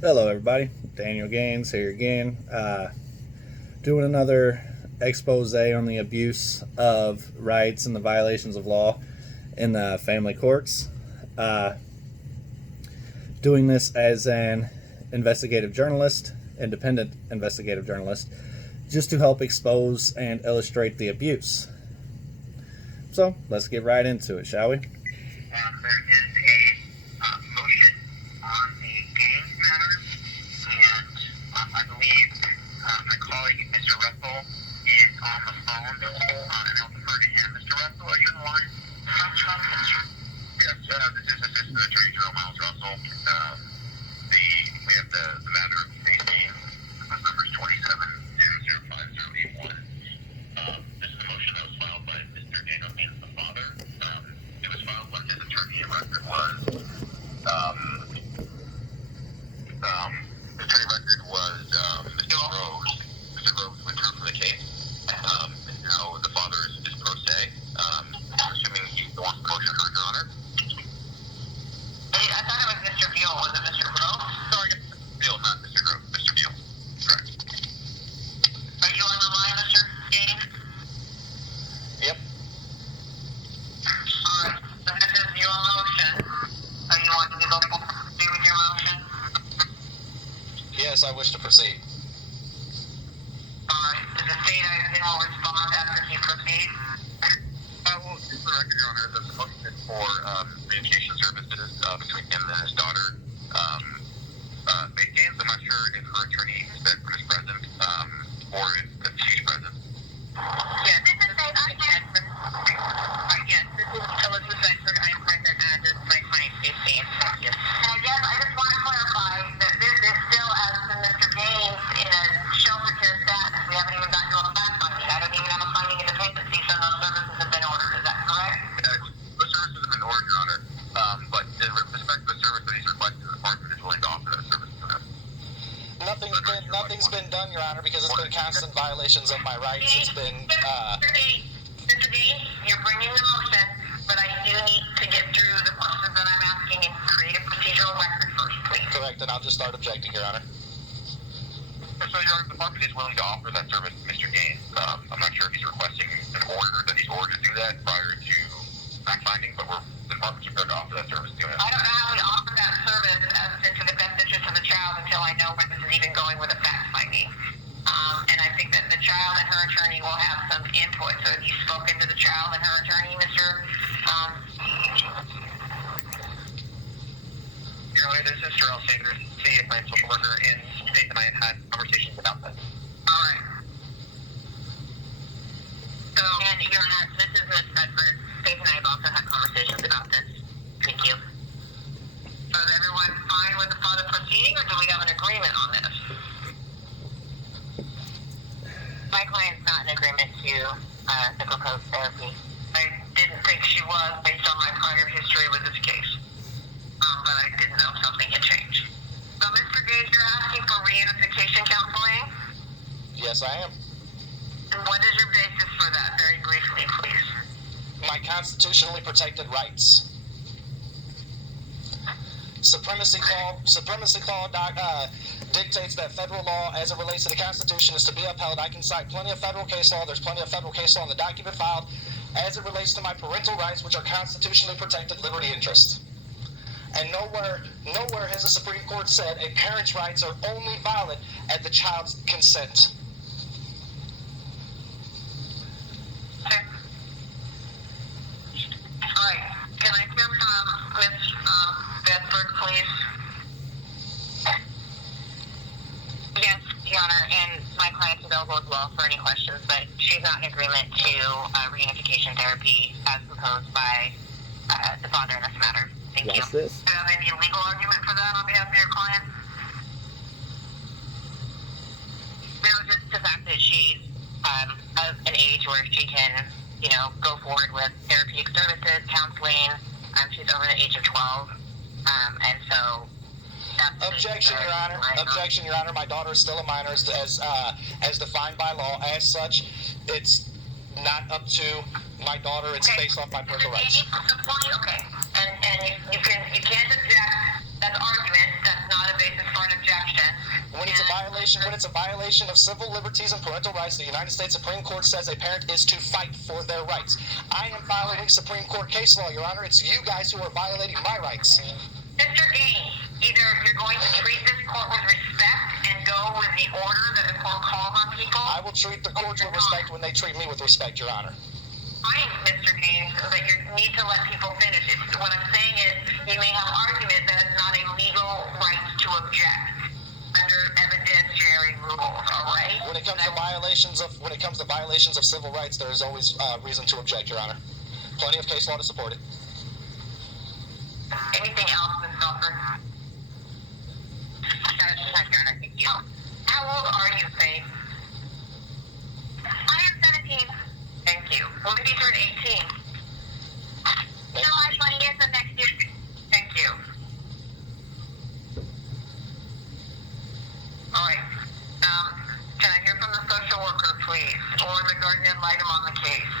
Hello, everybody. Daniel Gaines here again, doing another expose on the abuse of rights and the violations of law in the family courts. Doing this as an investigative journalist, independent investigative journalist, just to help expose and illustrate the abuse. So, let's get right into it, shall we? There is a motion on the Gaines matter, and I believe my colleague, Mr. Russell, is on the phone, and I'll defer to him. Mr. Russell, are you on the line? Yes, this is Assistant Attorney General Miles Russell. We have the matter of Gaines. Number is 27-005-081. This is a motion that was filed by Mr. Daniel Gaines, the father. It was filed when his attorney record was, the attorney record was, Mr. Rose. Mr. Rose withdrew from the case. Now the father is pro se. Assuming he wants the motion heard, Your Honor. I thought it was Mr. Beal. Was it Mr. Grove? Sorry, Beal, not Mr. Grove. Mr. Beal. Correct. Are you on the line, Mr. Gaines? Yep. Alright, so this is your motion. Are you wanting to go proceed with your motion? Yes, I wish to proceed. Alright, the state will respond after he proceeds. Well, just for the record, Your Honor, the motion is for communication services between him and his daughter, Faith Gaines. I'm not sure if her attorney said was present, or if she's present. Yes, this is Elizabeth Bedford. I'm present, this is my client, Faith Gaines. Yes. And I guess I just want to clarify that this is still as to Mr. Gaines in a shelter care status. We haven't even gotten to a fact finding. I don't even have a finding in dependency, so those services have been ordered. Is that correct? Those services have been ordered, Your Honor. But in respect to the service that he's requesting, the department is willing to offer that service to him. Nothing's been done, Your Honor, because it's been constant violations of my rights. It's been, Mr. Gaines, you're bringing the motion, but I do need to get through the questions that I'm asking and create a procedural record first, please. correct, and I'll just start objecting, Your Honor. So, Your Honor, the department is willing to offer that service to Mr. Gaines. I'm not sure if he's requesting an order that he's ordered to do that prior to fact finding, but the department's prepared to offer that service to him. I don't know how we offer that service as into the best interest of the child until I know where this is even going with a fact finding. And I think that the child and her attorney will have some input. So have you spoken to the child and her attorney, Mr. Your Honor, this is Terrell Sanders, city and social worker, and Faith and I have had conversations about this. All right. So, and Your Honor, this is Ms. Bedford. Faith and I have also had conversations about this. Thank you. So is everyone fine with the father proceeding, or do we have an agreement on this? My client's not in agreement to the proposed therapy. I didn't think she was based on my prior history with this case. But I didn't know something had changed. So, Mr. Gaines, you're asking for reunification counseling? Yes, I am. And what is your basis for that? Very briefly, please. My constitutionally protected rights. Supremacy Clause dictates that federal law, as it relates to the Constitution, is to be upheld. I can cite plenty of federal case law. There's plenty of federal case law in the document filed as it relates to my parental rights, which are constitutionally protected liberty interests. And nowhere has the Supreme Court said a parent's rights are only valid at the child's consent. Okay. All right. Can I hear from Ms. Bedford, please? Yes, Your Honor, and my client's available as well for any questions, but she's not in agreement to reunification therapy as proposed by the father in this matter. Thank you. Do you have any legal argument for that on behalf of your client? No, just the fact that she's of an age where she can, go forward with therapeutic services, counseling. She's over the age of 12, and so. Objection, Your Honor. Objection, Your Honor. My daughter is still a minor, as defined by law. As such, it's not up to my daughter. It's based off my parental rights. Okay. And you can't object. That's argument. That's not a basis for an objection. when it's a violation of civil liberties and parental rights, the United States Supreme Court says a parent is to fight for their rights. I am following Supreme Court case law, Your Honor. It's you guys who are violating my rights. Mr. Gaines, either you're going to treat this court with respect and go with the order that the court calls on people. I will treat the courts with respect when they treat me with respect, Your Honor. Fine, Mr. Gaines, but you need to let people finish. What I'm saying is, you may have argument that it's not a legal right to object under evidentiary rules. All right. When it comes to violations of civil rights, there is always reason to object, Your Honor. Plenty of case law to support it. Anything else, Ms. Milford? Thank you. How old are you, Faith? I am 17. Thank you. When did you turn 18? No, I'm 20 years of next year. Thank you. All right. Can I hear from the social worker, please, or the guardian ad litem on the case?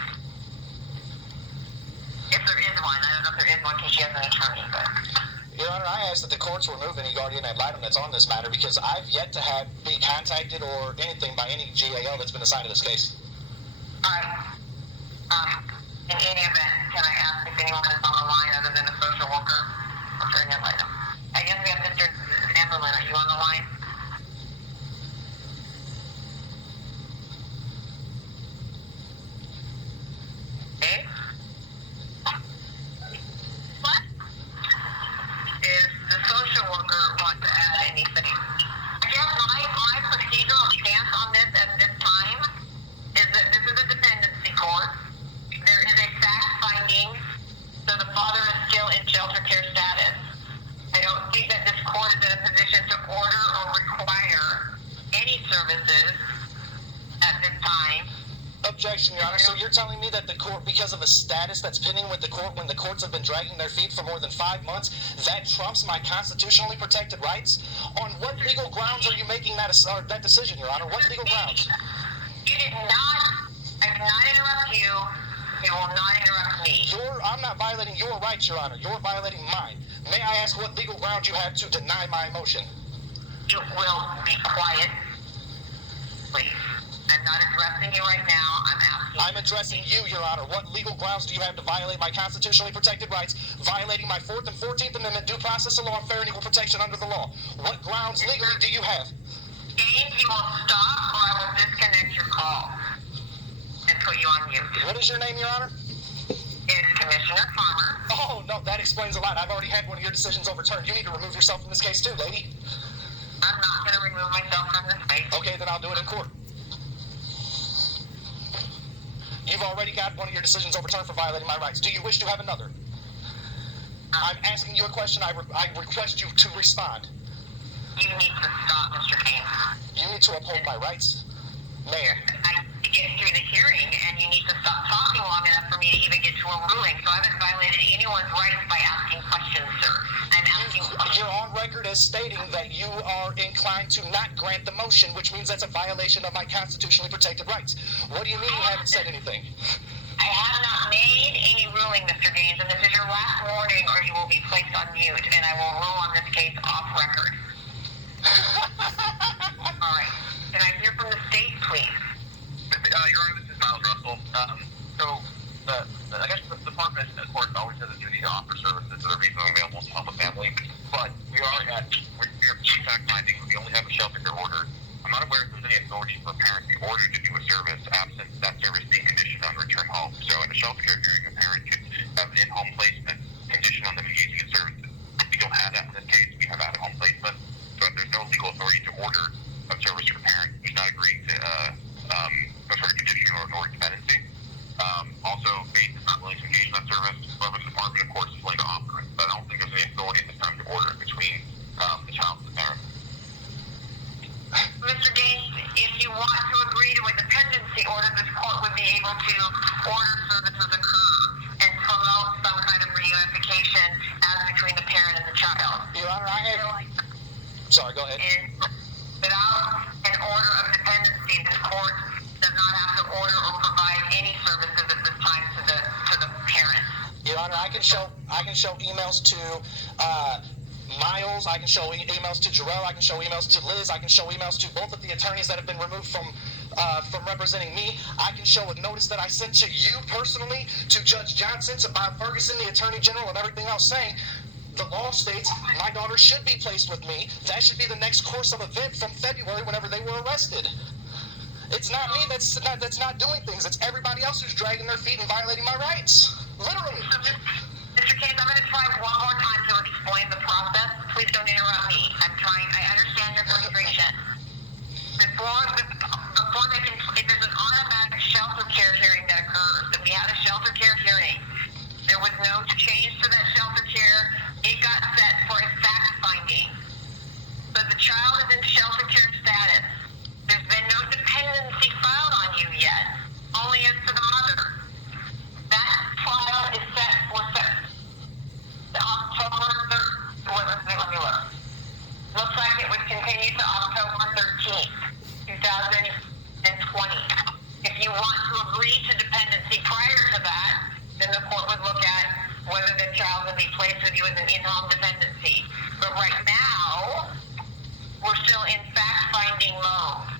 If there is one. I don't know if there is one because she has an attorney, but... Your Honor, I ask that the courts remove any guardian ad litem that's on this matter because I've yet to be contacted or anything by any GAL that's been assigned to this case. All right. In any event, can I ask if anyone is on the line other than a social worker or guardian ad litem? I guess we have Mr. Amberlin. Are you on the line? Hey? What? Is the social worker want to add anything? I guess my procedural stance on this at this time is that this is a dependency court. There is a fact finding, so the father is still in shelter care status. I don't think that this court is in a position to order or require any services at this time. Objection, Your Honor. So you're telling me that the court, because of a status that's pending with the court when the courts have been dragging their feet for more than 5 months, that trumps my constitutionally protected rights? On what legal grounds are you making that decision, Your Honor? What legal grounds? You did not, I did not interrupt you. You will not interrupt me. I'm not violating your rights, Your Honor. You're violating mine. May I ask what legal grounds you have to deny my motion? You will be quiet, please. I'm not addressing you right now. I'm asking. I'm addressing you, Your Honor. What legal grounds do you have to violate my constitutionally protected rights, violating my 4th and 14th Amendment due process of law and fair and equal protection under the law? What grounds legally do you have? James, you will stop or I will disconnect your call and put you on mute. What is your name, Your Honor? It's Commissioner Farmer. Oh, no, that explains a lot. I've already had one of your decisions overturned. You need to remove yourself from this case too, lady. I'm not going to remove myself from this case. Okay, then I'll do it in court. You've already got one of your decisions overturned for violating my rights. Do you wish to have another? I'm asking you a question. I request you to respond. You need to stop, Mr. Gaines. You need to uphold my rights. Mayor. I need to get through the hearing, and you need to stop talking long enough for me to even get to a ruling. So I haven't violated anyone's rights by asking questions, sir. I'm asking questions. You're on record as stating that you are inclined to not grant the motion, which means that's a violation of my constitutionally protected rights. What do you mean you haven't said anything? I have not made any ruling, Mr. Gaines, and this is your last warning, or you will be placed on mute, and I will rule on this case off record. All right. Can I hear from the state, please? Your Honor, this is Miles Russell. I guess the department, of course, always has a duty to offer services that are reasonably available to help a family, but we're fact finding. We only have a shelter care order. I'm not aware if there's any authority for a parent to be ordered to do a service absent that service being conditioned on return home. So in a shelter care hearing, a parent could have an in-home placement conditioned on them engaging in services. We don't have that in this case. We have out-of-home placement. So there's no legal authority to order a service for a parent who's not agreeing to a sort of condition or dependency. Also, Faith is not willing to engage in that service, but the department, of course, is willing to offer it. But I don't think there's any authority at this time to order it between the child and the parent. Mr. Gaines, if you want to agree to a dependency order, this court would be able to order services occur and promote some kind of reunification as between the parent and the child. Your Honor, I have... Sorry, go ahead. And without an order of dependency, this court does not have to order or provide any services at this time to the parent. Your Honor, I can show emails to Miles, I can show emails to Jarrell, I can show emails to Liz, I can show emails to both of the attorneys that have been removed from representing me. I can show a notice that I sent to you personally, to Judge Johnson, to Bob Ferguson, the Attorney General, and everything else, saying the law states my daughter should be placed with me. That should be the next course of event from February whenever they were arrested. It's not me that's not doing things. It's everybody else who's dragging their feet and violating my rights. Literally. Mr. Case, I'm going to try one more time to explain the process. Please don't interrupt me. I understand your frustration. Before they can, if there's an automatic shelter care hearing that occurs, and we had a shelter care hearing, there was no change to that shelter care. It got set for a fact finding. So the child is in shelter care status. There's been no dependency filed on you yet, only as to the mother. That trial is set for October 3rd. Let me look. Looks like it would continue to October 13th, 2020. If you want to agree to dependency prior to that, then the court would look at whether the child would be placed with you as an in-home dependency. But right now, we're still in fact-finding mode,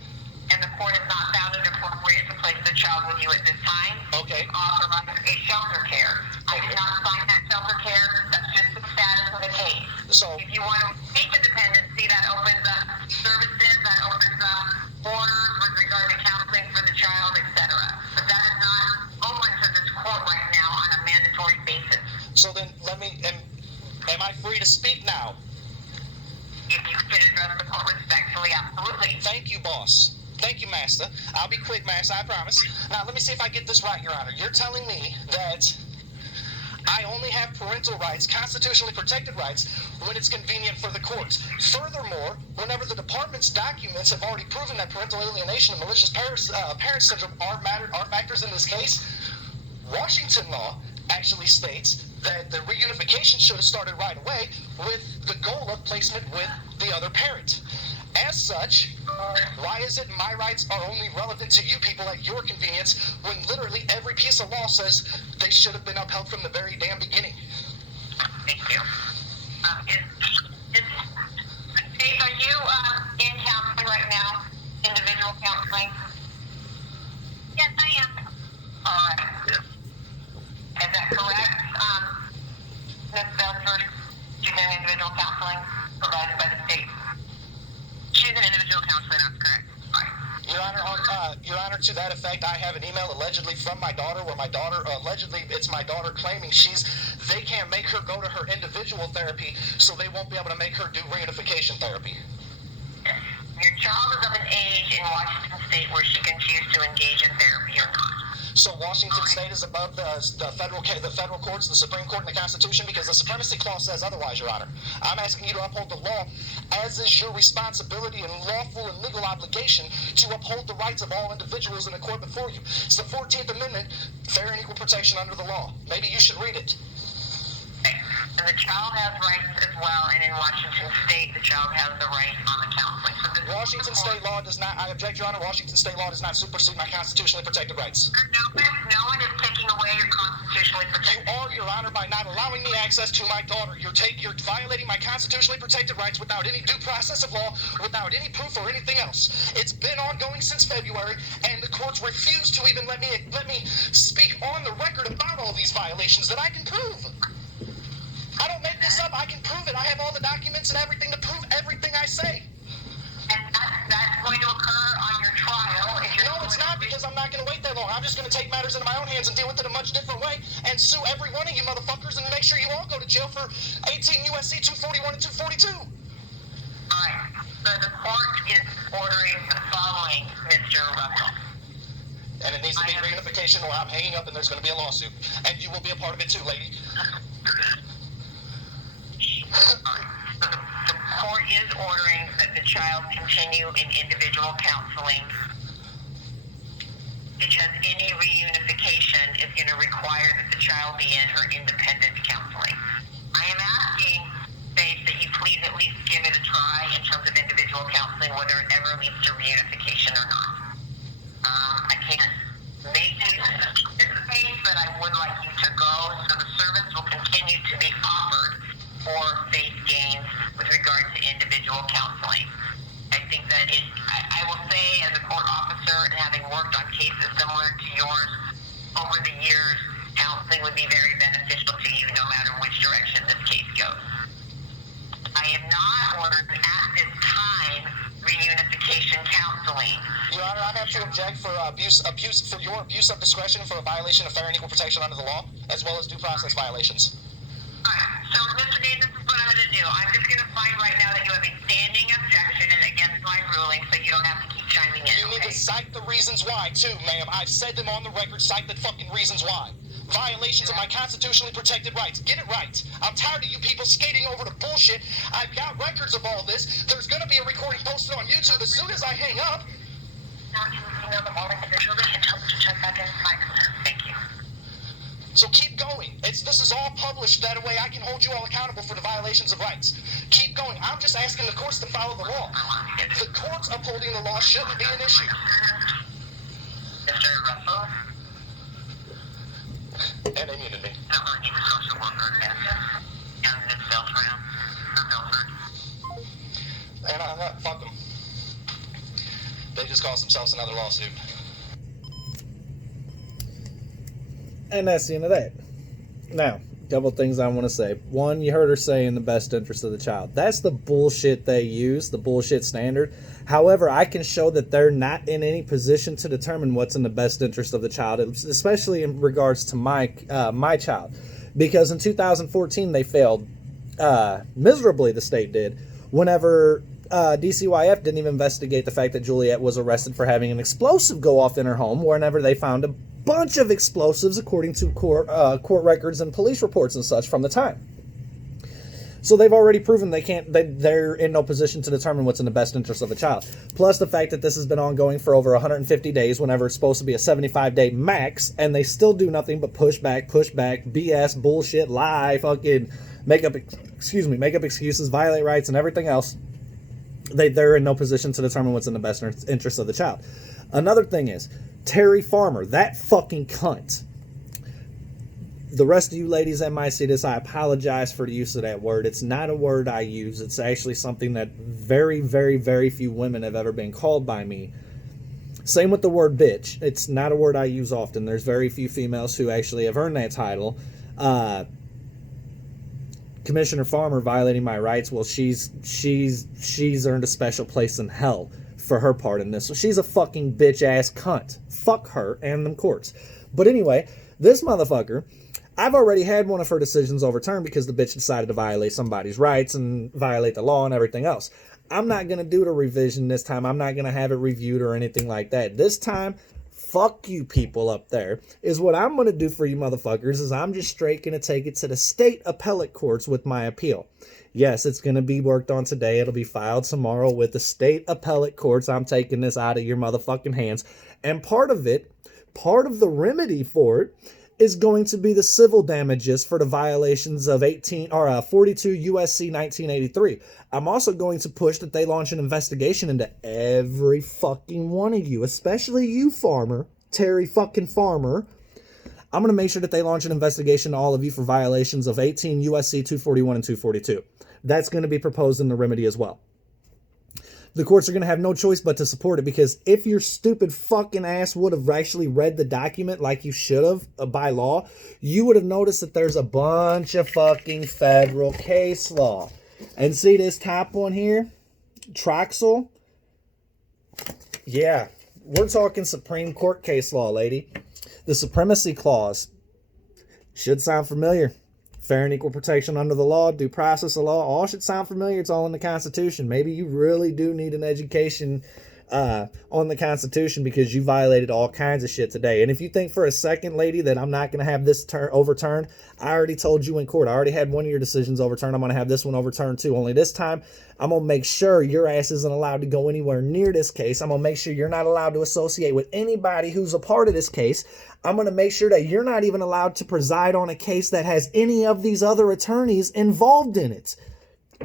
and the court has not found it appropriate to place the child with you at this time. Okay. Authorize a shelter care. I did not sign that shelter care. That's just the status of the case. So, If you want to take the dependency, that opens up services, that opens up orders with regard to counseling for the child, etc. But that is not open to this court right now on a mandatory basis. so then am I free to speak now? If you can address the court respectfully, absolutely. Thank you, boss. Thank you, Master. I'll be quick, Master, I promise. Now, let me see if I get this right, Your Honor. You're telling me that I only have parental rights, constitutionally protected rights, when it's convenient for the courts. Furthermore, whenever the department's documents have already proven that parental alienation and malicious parent syndrome are factors in this case, Washington law actually states that the reunification should have started right away with the goal of placement with the other parent. As such, why is it my rights are only relevant to you people at your convenience when literally every piece of law says they should have been upheld from the very damn beginning? Thank you. Dave, are you in counseling right now? Individual counseling? Yes, I am. All right. Is that correct? Ms. Belford, she's in individual counseling provided by the state. She's an individual counselor, that's correct. All right. Your Honor, to that effect, I have an email allegedly from my daughter where my daughter, allegedly it's my daughter claiming they can't make her go to her individual therapy, so they won't be able to make her do reunification therapy. Your child is of an age in Washington State where she can choose to engage in therapy or not. So Washington State is above the federal courts, the Supreme Court, and the Constitution, because the Supremacy Clause says otherwise, Your Honor. I'm asking you to uphold the law, as is your responsibility and lawful and legal obligation to uphold the rights of all individuals in the court before you. It's the 14th Amendment, fair and equal protection under the law. Maybe you should read it. And the child has rights as well, and in Washington State, the child has the right on the counseling. So Washington State law does not, I object, Your Honor, Washington State law does not supersede my constitutionally protected rights. No one is taking away your constitutionally You protected are, Your Honor, by not allowing me access to my daughter. You're violating my constitutionally protected rights without any due process of law, without any proof or anything else. It's been ongoing since February, and the courts refuse to even let me speak on the record about all these violations that I can prove. I don't make this up. I can prove it. I have all the documents and everything to prove everything I say. And that's going to occur on your trial. No, it's not, because I'm not going to wait that long. I'm just going to take matters into my own hands and deal with it a much different way and sue every one of you motherfuckers and make sure you all go to jail for 18 U.S.C. 241 and 242. All right. So the court is ordering the following, Mr. Russell. And it needs to be reunification or I'm hanging up and there's going to be a lawsuit. And you will be a part of it too, lady. The court is ordering that the child continue in individual counseling because any reunification is going to require that the child be in her independent counseling. I am asking, Faith, that you please at least give it a try in terms of individual counseling, whether it ever leads to reunification or not. I can't make you participate, but I would like you to go so the service will continue to be offered for Faith Gaines individual counseling. I think that I will say, as a court officer and having worked on cases similar to yours over the years, counseling would be very beneficial to you no matter which direction this case goes. I am not ordered at this time reunification counseling. Your Honor, I have to object for your abuse of discretion for a violation of fair and equal protection under the law, as well as due process violations. Alright, so Mr. Gaines, this is what I'm going to do. I'm just going to find right now that you have a standing objection against my ruling, so you don't have to keep chiming in. You need to cite the reasons why, too, ma'am. I've said them on the record. Cite the fucking reasons why. Violations of my constitutionally protected rights. Get it right. I'm tired of you people skating over to bullshit. I've got records of all this. There's going to be a recording posted on YouTube as soon as I hang up. Now you can email them all individually and tell them to check back in 5 minutes. Thank you. So keep going. This is all published. That way I can hold you all accountable for the violations of rights. Keep going. I'm just asking the courts to follow the law. The courts upholding the law shouldn't be an issue. Mr. Russell? And immunity. No, I need a social worker. And Ms. Beltran. And fuck them. They just caused themselves another lawsuit. And that's the end of that. Now, a couple things I want to say. One, you heard her say in the best interest of the child. That's the bullshit they use, the bullshit standard. However, I can show that they're not in any position to determine what's in the best interest of the child, especially in regards to my child. Because in 2014, they failed miserably, the state did, whenever DCYF didn't even investigate the fact that Juliet was arrested for having an explosive go off in her home, whenever they found a bunch of explosives according to court records and police reports and such from the time. So they've already proven they're in no position to determine what's in the best interest of the child. Plus the fact that this has been ongoing for over 150 days whenever it's supposed to be a 75-day max, and they still do nothing but push back, BS, bullshit, lie, fucking make up excuses, violate rights and everything else. They're in no position to determine what's in the best interest of the child. Another thing is, Terry Farmer, that fucking cunt. The rest of you ladies that might see this, I apologize for the use of that word. It's not a word I use. It's actually something that very, very, very few women have ever been called by me. Same with the word bitch. It's not a word I use often. There's very few females who actually have earned that title. Commissioner Farmer violating my rights. Well, she's earned a special place in hell for her part in this. So she's a fucking bitch ass cunt. Fuck her and them courts. But anyway, this motherfucker, I've already had one of her decisions overturned because the bitch decided to violate somebody's rights and violate the law and everything else. I'm not going to do the revision this time. I'm not going to have it reviewed or anything like that. This time, fuck you people up there, is what I'm going to do for you motherfuckers is I'm just straight going to take it to the state appellate courts with my appeal. Yes, it's going to be worked on today. It'll be filed tomorrow with the state appellate courts. I'm taking this out of your motherfucking hands. And part of the remedy for it is going to be the civil damages for the violations of 42 USC 1983. I'm also going to push that they launch an investigation into every fucking one of you, especially you, Farmer, Terry fucking Farmer. I'm going to make sure that they launch an investigation to all of you for violations of 18 USC 241 and 242. That's going to be proposed in the remedy as well. The courts are going to have no choice but to support it, because if your stupid fucking ass would have actually read the document like you should have by law, you would have noticed that there's a bunch of fucking federal case law. And see this top one here? Troxel? Yeah, we're talking Supreme Court case law, lady. The Supremacy Clause should sound familiar. Fair and equal protection under the law, due process of law, all should sound familiar. It's all in the Constitution. Maybe you really do need an education on the Constitution because you violated all kinds of shit today. And if you think for a second, lady, that I'm not going to have this overturned, I already told you in court. I already had one of your decisions overturned. I'm going to have this one overturned too. Only this time, I'm going to make sure your ass isn't allowed to go anywhere near this case. I'm going to make sure you're not allowed to associate with anybody who's a part of this case. I'm going to make sure that you're not even allowed to preside on a case that has any of these other attorneys involved in it.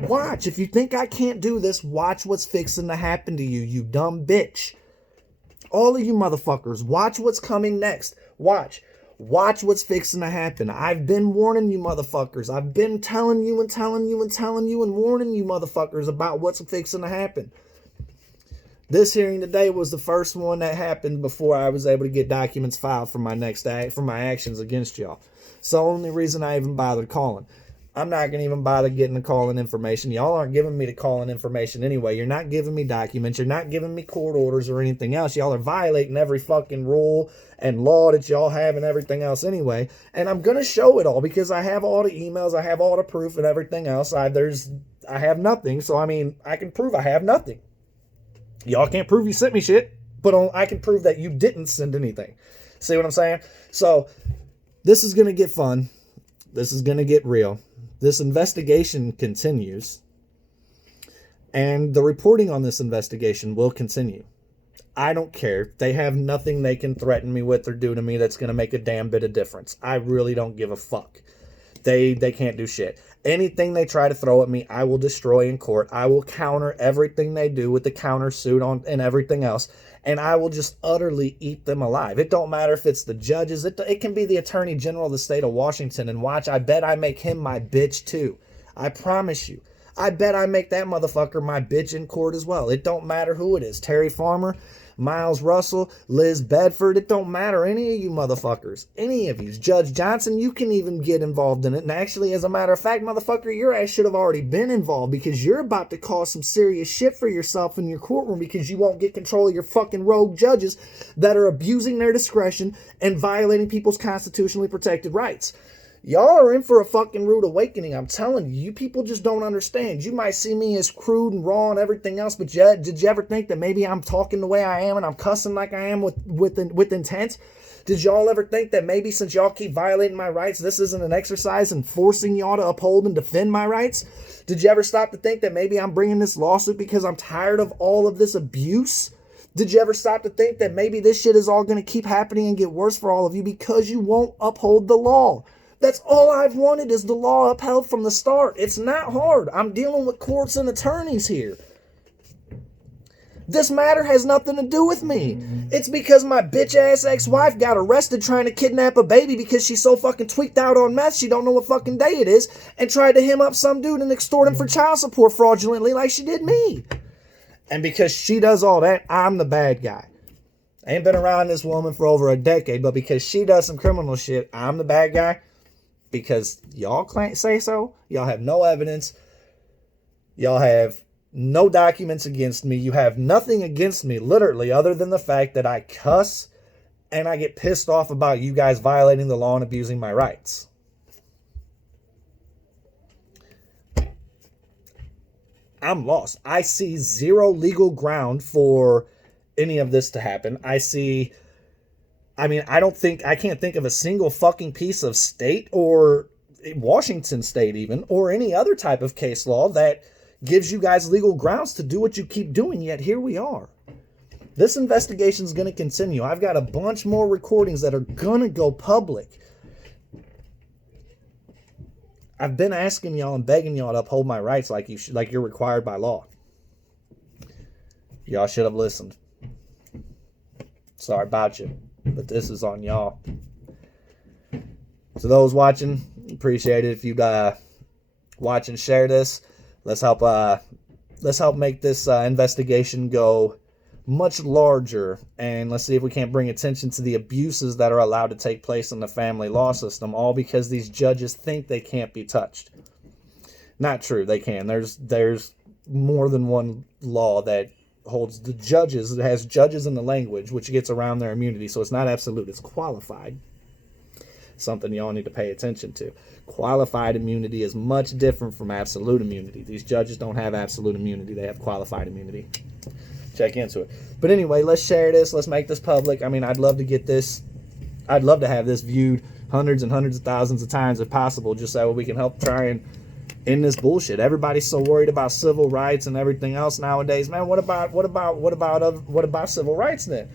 Watch. If you think I can't do this, watch what's fixing to happen to you, you dumb bitch. All of you motherfuckers, watch what's coming next. Watch. Watch what's fixing to happen. I've been warning you motherfuckers. I've been telling you and telling you and telling you and warning you motherfuckers about what's fixing to happen. This hearing today was the first one that happened before I was able to get documents filed for my next act, for my actions against y'all. It's the only reason I even bothered calling. I'm not going to even bother getting the call-in information. Y'all aren't giving me the call-in information anyway. You're not giving me documents. You're not giving me court orders or anything else. Y'all are violating every fucking rule and law that y'all have and everything else anyway. And I'm going to show it all because I have all the emails. I have all the proof and everything else. I have nothing. So, I mean, I can prove I have nothing. Y'all can't prove you sent me shit, but I can prove that you didn't send anything. See what I'm saying? So, this is going to get fun. This is going to get real. This investigation continues, and the reporting on this investigation will continue. I don't care. They have nothing they can threaten me with or do to me that's going to make a damn bit of difference. I really don't give a fuck. They can't do shit. Anything they try to throw at me, I will destroy in court. I will counter everything they do with the countersuit on and everything else, and I will just utterly eat them alive. It don't matter if it's the judges. It can be the Attorney General of the state of Washington, and watch, I bet I make him my bitch too. I promise you. I bet I make that motherfucker my bitch in court as well. It don't matter who it is. Terry Farmer, Miles Russell, Liz Bedford. It don't matter. Any of you motherfuckers. Any of you. Judge Johnson, you can even get involved in it. And actually, as a matter of fact, motherfucker, your ass should have already been involved because you're about to cause some serious shit for yourself in your courtroom because you won't get control of your fucking rogue judges that are abusing their discretion and violating people's constitutionally protected rights. Y'all are in for a fucking rude awakening. I'm telling you, you people just don't understand. You might see me as crude and raw and everything else, but did you ever think that maybe I'm talking the way I am and I'm cussing like I am with intent? Did y'all ever think that maybe since y'all keep violating my rights, this isn't an exercise in forcing y'all to uphold and defend my rights? Did you ever stop to think that maybe I'm bringing this lawsuit because I'm tired of all of this abuse? Did you ever stop to think that maybe this shit is all going to keep happening and get worse for all of you because you won't uphold the law? That's all I've wanted is the law upheld from the start. It's not hard. I'm dealing with courts and attorneys here. This matter has nothing to do with me. It's because my bitch-ass ex-wife got arrested trying to kidnap a baby because she's so fucking tweaked out on meth she don't know what fucking day it is and tried to hem up some dude and extort him for child support fraudulently like she did me. And because she does all that, I'm the bad guy. I ain't been around this woman for over a decade, but because she does some criminal shit, I'm the bad guy. Because y'all can't say so. Y'all have no evidence. Y'all have no documents against me. You have nothing against me, literally, other than the fact that I cuss and I get pissed off about you guys violating the law and abusing my rights. I'm lost. I see zero legal ground for any of this to happen. I can't think of a single fucking piece of state or Washington state even, or any other type of case law that gives you guys legal grounds to do what you keep doing, yet here we are. This investigation is going to continue. I've got a bunch more recordings that are going to go public. I've been asking y'all and begging y'all to uphold my rights like you're required by law. Y'all should have listened. Sorry about you. But this is on y'all. To those watching, appreciate it if you watch and share this. Let's help make this investigation go much larger, and let's see if we can't bring attention to the abuses that are allowed to take place in the family law system, all because these judges think they can't be touched. Not true, they can. There's more than one law that holds the judges. It has judges in the language, which gets around their immunity. So it's not absolute, it's qualified. Something y'all need to pay attention to. Qualified immunity is much different from absolute immunity. These judges don't have absolute immunity. They have qualified immunity. Check into it. But anyway, let's share this. Let's make this public. I mean, I'd love to get this. I'd love to have this viewed hundreds and hundreds of thousands of times if possible, just so we can help try and in this bullshit. Everybody's so worried about civil rights and everything else nowadays. Man, what about civil rights then?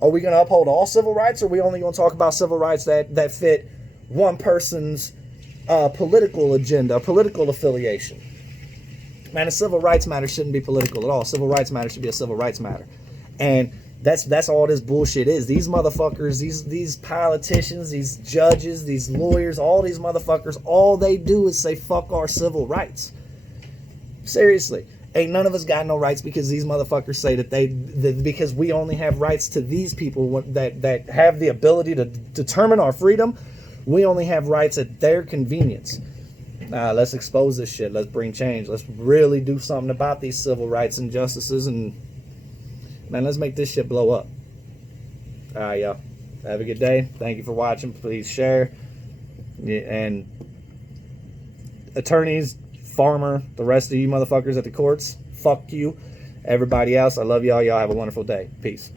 Are we going to uphold all civil rights, or are we only going to talk about civil rights that fit one person's political agenda, political affiliation? Man, a civil rights matter shouldn't be political at all. Civil rights matter should be a cil rights matter. And That's all this bullshit is. These motherfuckers, these politicians, these judges, these lawyers, all these motherfuckers, all they do is say fuck our civil rights. Seriously. Ain't none of us got no rights because these motherfuckers say that because we only have rights to these people that have the ability to determine our freedom. We only have rights at their convenience. Let's expose this shit. Let's bring change. Let's really do something about these civil rights injustices, and man, let's make this shit blow up. All right, y'all. Have a good day. Thank you for watching. Please share. And attorneys, Farmer, the rest of you motherfuckers at the courts, fuck you. Everybody else, I love y'all. Y'all have a wonderful day. Peace.